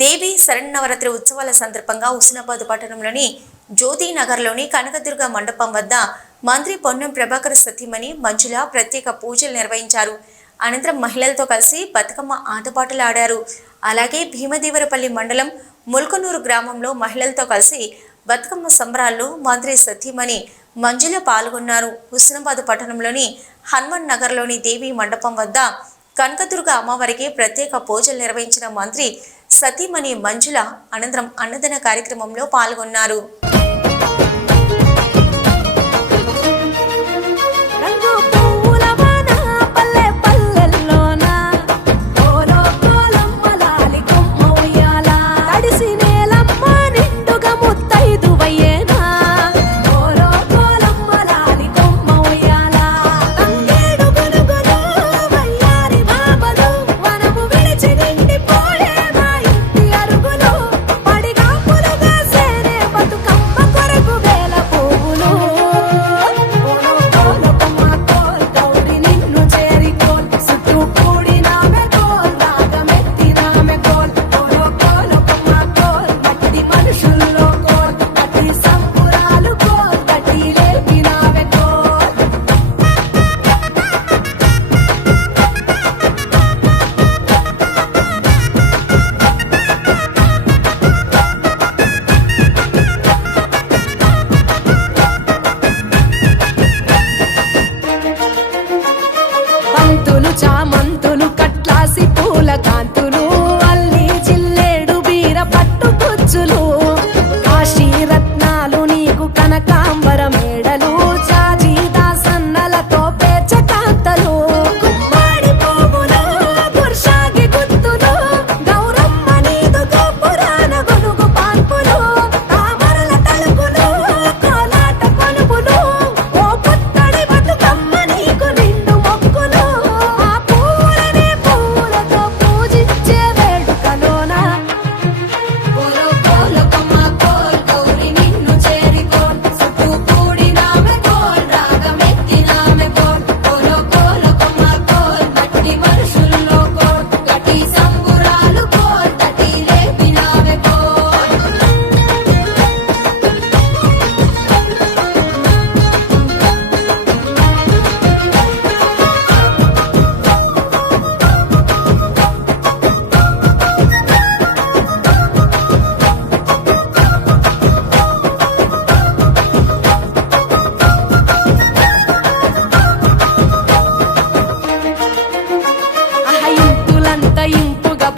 దేవి శరన్నవరాత్రి ఉత్సవాల సందర్భంగా హుస్నాబాద్ పట్టణంలోని జ్యోతినగర్లోని కనకదుర్గ మండపం వద్ద మంత్రి పొన్నం ప్రభాకర్ సతీమణి మంజుల ప్రత్యేక పూజలు నిర్వహించారు. అనంతరం మహిళలతో కలిసి బతుకమ్మ ఆటపాటలు ఆడారు. అలాగే భీమదేవరపల్లి మండలం ముల్కనూరు గ్రామంలో మహిళలతో కలిసి బతుకమ్మ సంబరాల్లో మంత్రి సతీమణి మంజుల పాల్గొన్నారు. హుస్నాబాద్ పట్టణంలోని హనుమాన్ నగర్లోని దేవి మండపం వద్ద కనకదుర్గ అమ్మవారికి ప్రత్యేక పూజలు నిర్వహించిన మంత్రి సతీమణి మంజుల అనంతరం అన్నదాన కార్యక్రమంలో పాల్గొన్నారు.